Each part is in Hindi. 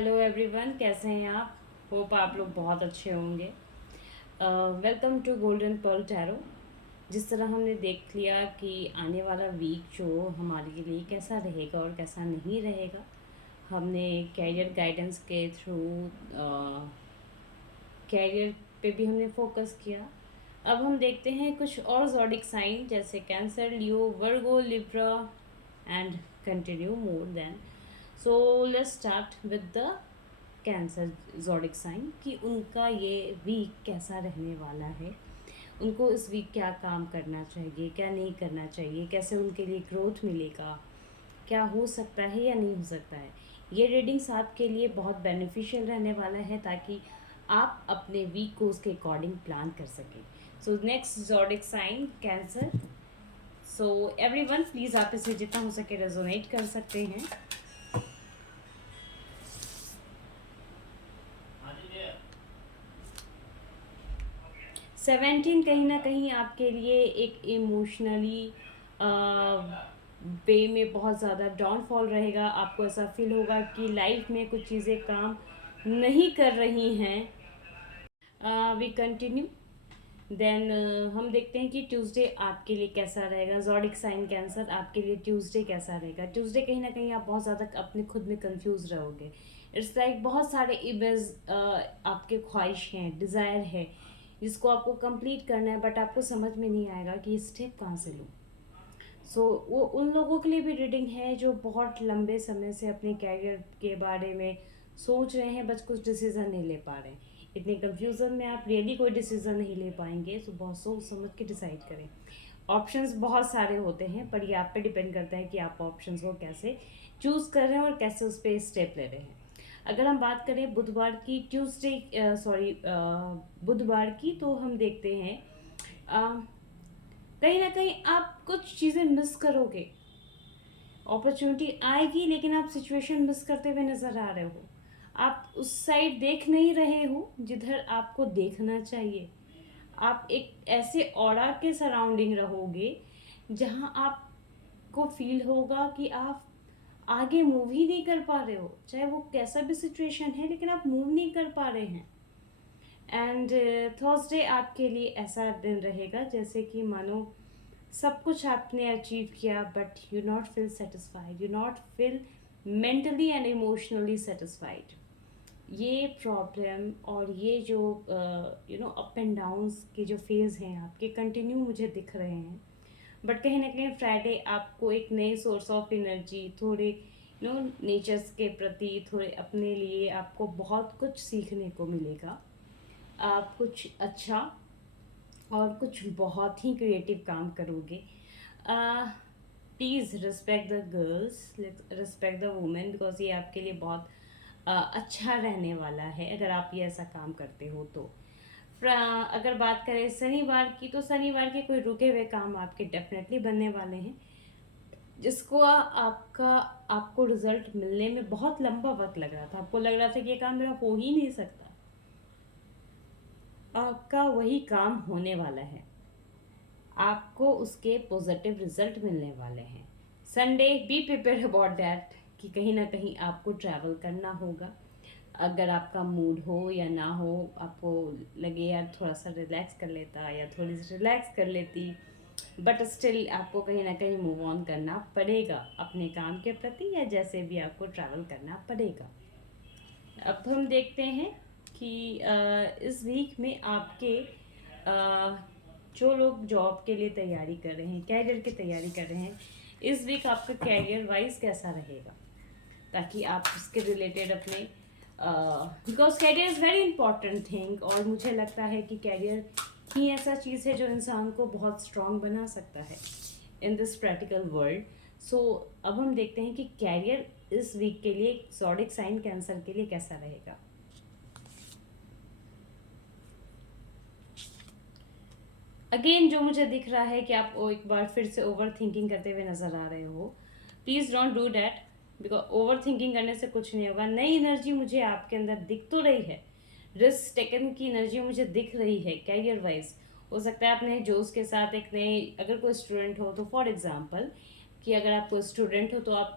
हेलो एवरीवन, कैसे हैं आप? होप आप लोग बहुत अच्छे होंगे। Welcome to golden pearl tarot. जिस तरह हमने देख लिया कि आने वाला वीक जो हमारे लिए कैसा रहेगा और कैसा नहीं रहेगा, हमने कैरियर गाइडेंस के थ्रू कैरियर पे भी हमने फोकस किया। अब हम देखते हैं कुछ और ज़ोडिक साइन जैसे Cancer, Leo, Virgo, Libra and continue more then. So let's start with the Cancer zodiac sign कि उनका ये वीक कैसा रहने वाला है। उनको इस वीक क्या काम करना चाहिए, क्या नहीं करना चाहिए, कैसे उनके लिए ग्रोथ मिलेगा, क्या हो सकता है या नहीं हो सकता है। ये रीडिंग्स आपके लिए बहुत बेनिफिशियल रहने वाला है ताकि आप अपने वीक को उसके अकॉर्डिंग प्लान कर सकें। So next zodiac sign Cancer. So everyone please आप इसे जितना हो सके रेजोनेट कर सकते हैं। 17 कहीं ना कहीं आपके लिए एक इमोशनली वे में बहुत ज़्यादा डाउनफॉल रहेगा। आपको ऐसा फील होगा कि लाइफ में कुछ चीज़ें काम नहीं कर रही हैं। वी कंटिन्यू देन हम देखते हैं कि ट्यूसडे आपके लिए कैसा रहेगा। ज़ोडिक साइन कैंसर, आपके लिए ट्यूसडे कैसा रहेगा। ट्यूसडे कहीं ना कहीं आप बहुत ज़्यादा अपने खुद में कंफ्यूज रहोगे। इट्स लाइक बहुत सारे इमेज आपके ख्वाहिश हैं, डिज़ायर है जिसको आपको कंप्लीट करना है, बट आपको समझ में नहीं आएगा कि स्टेप कहाँ से लूँ। वो उन लोगों के लिए भी रीडिंग है जो बहुत लंबे समय से अपने कैरियर के बारे में सोच रहे हैं, बस कुछ डिसीज़न नहीं ले पा रहे हैं। इतने कंफ्यूजन में आप रियली कोई डिसीज़न नहीं ले पाएंगे, तो बहुत सोच समझ के डिसाइड करें। ऑप्शंस बहुत सारे होते हैं, पर ये आप पे डिपेंड करता है कि आप ऑप्शंस को कैसे चूज़ कर रहे हैं और कैसे उस पर स्टेप ले रहे हैं। अगर हम बात करें बुधवार की, बुधवार की, तो हम देखते हैं कहीं ना कहीं आप कुछ चीज़ें मिस करोगे। अपॉर्चुनिटी आएगी लेकिन आप सिचुएशन मिस करते हुए नज़र आ रहे हो। आप उस साइड देख नहीं रहे हो जिधर आपको देखना चाहिए। आप एक ऐसे ऑरा के सराउंडिंग रहोगे जहां आपको फील होगा कि आप आगे मूव ही नहीं कर पा रहे हो, चाहे वो कैसा भी सिचुएशन है, लेकिन आप मूव नहीं कर पा रहे हैं। एंड थर्सडे आपके लिए ऐसा दिन रहेगा जैसे कि मानो सब कुछ आपने अचीव किया, but you not feel satisfied, you not feel mentally and emotionally satisfied. ये प्रॉब्लम और ये जो अप एंड डाउन्स के जो फेज हैं आपके कंटिन्यू मुझे दिख रहे हैं। बट कहीं ना कहीं फ्राइडे आपको एक नई सोर्स ऑफ एनर्जी, थोड़े नेचर्स के प्रति, थोड़े अपने लिए आपको बहुत कुछ सीखने को मिलेगा। आप कुछ अच्छा और कुछ बहुत ही क्रिएटिव काम करोगे। Please respect the girls, respect the women, because ये आपके लिए बहुत अच्छा रहने वाला है अगर आप ये ऐसा काम करते हो तो। अगर बात करें शनिवार की, तो शनिवार के कोई रुके हुए काम आपके डेफिनेटली बनने वाले हैं जिसको आपको रिजल्ट मिलने में बहुत लंबा वक्त लग रहा था। आपको लग रहा था कि ये काम मेरा हो ही नहीं सकता, आपका वही काम होने वाला है। आपको उसके पॉजिटिव रिजल्ट मिलने वाले हैं। Sunday, be prepare about that कि कहीं ना कहीं आपको ट्रैवल करना होगा। अगर आपका मूड हो या ना हो, आपको लगे यार थोड़ा सा रिलैक्स कर लेता या थोड़ी सी रिलैक्स कर लेती, बट स्टिल आपको कहीं ना कहीं मूव ऑन करना पड़ेगा अपने काम के प्रति, या जैसे भी आपको ट्रैवल करना पड़ेगा। अब हम देखते हैं कि इस वीक में आपके जो लोग जॉब के लिए तैयारी कर रहे हैं, कैरियर की तैयारी कर रहे हैं, इस वीक आपका कैरियर वाइज कैसा रहेगा, ताकि आप उसके रिलेटेड अपने because career is very important thing, और मुझे लगता है कि कैरियर ही ऐसा चीज़ है जो इंसान को बहुत स्ट्रांग बना सकता है इन दिस प्रैक्टिकल वर्ल्ड। सो अब हम देखते हैं कि कैरियर इस वीक के लिए ज़ोडिक साइन कैंसर के लिए कैसा रहेगा। अगेन जो मुझे दिख रहा है कि आप एक बार फिर से ओवर थिंकिंग करते हुए नजर आ रहे हो। Please don't do that, because over thinking करने से कुछ नहीं होगा। नई एनर्जी मुझे आपके अंदर दिख तो रही है, रिस्क टेकन की एनर्जी मुझे दिख रही है कैरियर वाइज। हो सकता है अपने जोश के साथ एक नए, अगर कोई स्टूडेंट हो तो फॉर एग्जाम्पल कि अगर आप कोई स्टूडेंट हो तो आप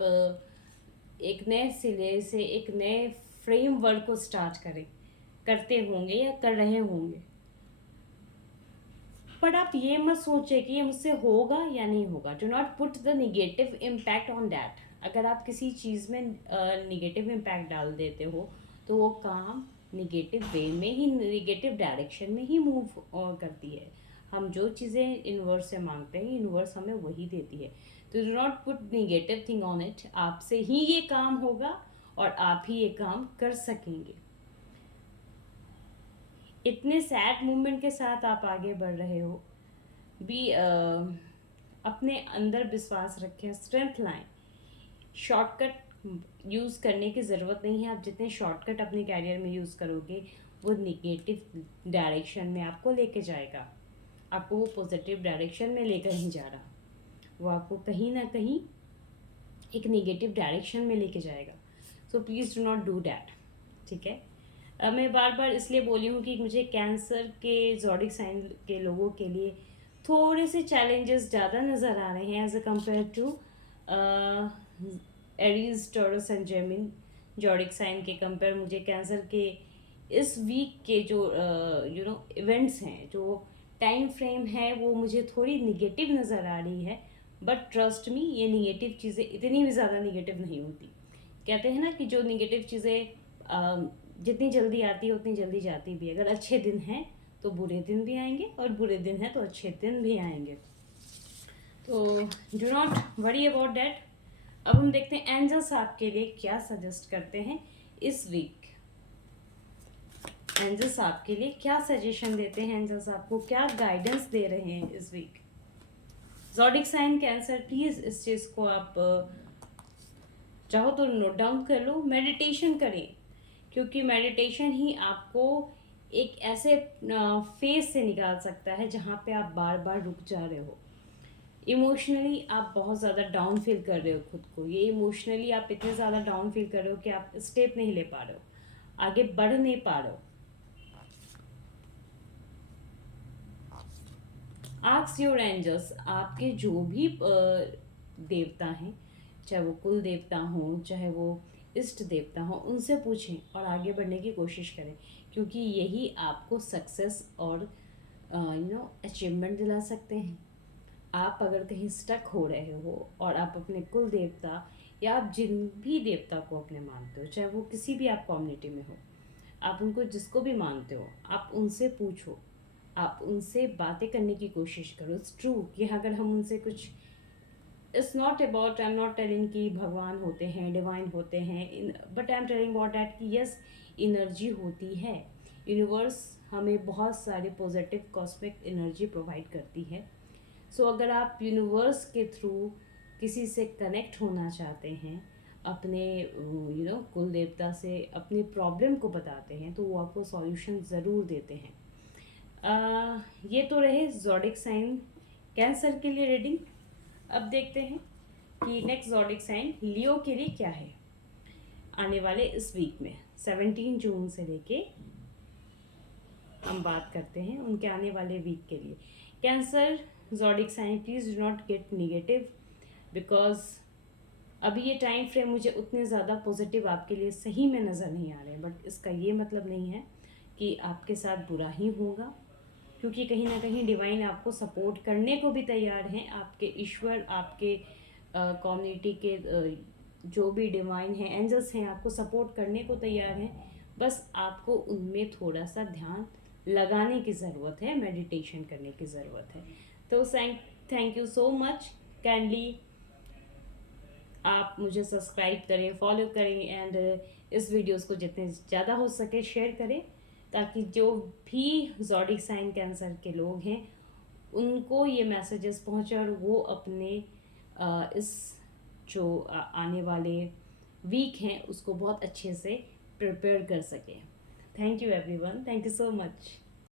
एक नए सिरे से, एक नए फ्रेमवर्क को स्टार्ट करें, करते होंगे या कर रहे होंगे, बट आप ये मत सोचें कि ये मुझसे होगा या नहीं होगा. Do not put the negative impact on that. अगर आप किसी चीज़ में निगेटिव इम्पैक्ट डाल देते हो तो वो काम निगेटिव वे में ही, निगेटिव डायरेक्शन में ही मूव करती है. हम जो चीज़ें यूनिवर्स से मांगते हैं यूनिवर्स हमें वही देती है. तो do not put negative thing on it. आपसे ही ये काम होगा और आप ही ये काम कर सकेंगे. इतने सैड मूवमेंट के साथ आप आगे बढ़ रहे हो. भी अपने अंदर विश्वास रखें, स्ट्रेंथ लाएं. शॉर्टकट यूज़ करने की ज़रूरत नहीं है. आप जितने शॉर्टकट अपने कैरियर में यूज़ करोगे वो निगेटिव डायरेक्शन में आपको लेके जाएगा. आपको वो पॉजिटिव डायरेक्शन में लेकर नहीं जा रहा, वो आपको कहीं ना कहीं एक निगेटिव डायरेक्शन में लेके जाएगा. So please do not do that. ठीक है. मैं बार बार इसलिए बोली हूँ कि मुझे कैंसर के ज़ोडिक साइन के लोगों के लिए थोड़े से चैलेंजेस ज़्यादा नज़र आ रहे हैं as a compare to Aries, Taurus and Gemini zodiac sign के कंपेयर. मुझे कैंसर के इस वीक के जो इवेंट्स हैं, जो टाइम फ्रेम है, वो मुझे थोड़ी निगेटिव नज़र आ रही है. बट ट्रस्ट मी, ये निगेटिव चीज़ें इतनी भी ज़्यादा निगेटिव नहीं होती. कहते हैं ना कि जो निगेटिव चीज़ें जितनी जल्दी आती है उतनी जल्दी जाती भी. अगर अच्छे दिन हैं तो बुरे दिन भी आएंगे और बुरे दिन हैं तो अच्छे दिन भी आएंगे. तो do not worry about that. अब हम देखते हैं एंजल्स आपके लिए क्या सजेस्ट करते हैं इस वीक. एंजल्स आपके लिए क्या सजेशन देते हैं, एंजल्स आपको क्या गाइडेंस दे रहे हैं इस week. Zodiac sign Cancer, please इस चीज़ को आप चाहो तो नोट डाउन कर लो. मेडिटेशन करें, क्योंकि मेडिटेशन ही आपको एक ऐसे फेज से निकाल सकता है जहाँ पे आप बार बार रुक जा रहे हो. इमोशनली आप बहुत ज़्यादा डाउन फील कर रहे हो खुद को. ये इमोशनली आप इतने ज़्यादा डाउन फील कर रहे हो कि आप स्टेप नहीं ले पा रहे हो, आगे बढ़ नहीं पा रहे हो. Ask your angels. आपके जो भी देवता हैं, चाहे वो कुल देवता हों, चाहे वो इष्ट देवता हों, उनसे पूछें और आगे बढ़ने की कोशिश करें, क्योंकि यही आपको सक्सेस और अचीवमेंट दिला सकते हैं. आप अगर कहीं स्टक हो रहे हो और आप अपने कुल देवता या आप जिन भी देवता को अपने मानते हो, चाहे वो किसी भी आप कम्युनिटी में हो, आप उनको जिसको भी मानते हो, आप उनसे पूछो, आप उनसे बातें करने की कोशिश करो. इट्स ट्रू कि अगर हम उनसे कुछ, it's not about, I am not telling कि भगवान होते हैं, डिवाइन होते हैं, but I am telling about that कि यस, एनर्जी होती है. यूनिवर्स हमें बहुत सारे पॉजिटिव कॉस्मिक एनर्जी प्रोवाइड करती है. सो अगर आप यूनिवर्स के थ्रू किसी से कनेक्ट होना चाहते हैं, अपने कुल देवता से अपनी प्रॉब्लम को बताते हैं, तो वो आपको सॉल्यूशन ज़रूर देते हैं. ये तो रहे ज़ोडिक साइन कैंसर के लिए रीडिंग. अब देखते हैं कि नेक्स्ट ज़ोडिक साइन लियो के लिए क्या है आने वाले इस वीक में. 17 जून से लेके हम बात करते हैं उनके आने वाले वीक के लिए. Cancer zodiac sign, please do not get negative, because अभी ये टाइम फ्रेम मुझे उतने ज़्यादा पॉजिटिव आपके लिए सही में नज़र नहीं आ रहे हैं. बट इसका ये मतलब नहीं है कि आपके साथ बुरा ही होगा, क्योंकि कहीं ना कहीं डिवाइन आपको सपोर्ट करने को भी तैयार हैं. आपके ईश्वर, आपके कम्युनिटी के जो भी डिवाइन हैं, एंजल्स हैं, आपको सपोर्ट करने को तैयार हैं. बस आपको उनमें थोड़ा सा ध्यान लगाने की ज़रूरत है, मेडिटेशन करने की ज़रूरत है. तो thank you so much. Kindly आप मुझे सब्सक्राइब करें, फॉलो करें एंड इस वीडियोस को जितने ज़्यादा हो सके शेयर करें, ताकि जो भी ज़ोडिक साइन कैंसर के लोग हैं उनको ये मैसेजेस पहुँचे और वो अपने इस जो आने वाले वीक हैं उसको बहुत अच्छे से प्रिपेयर कर सकें. Thank you everyone. Thank you so much.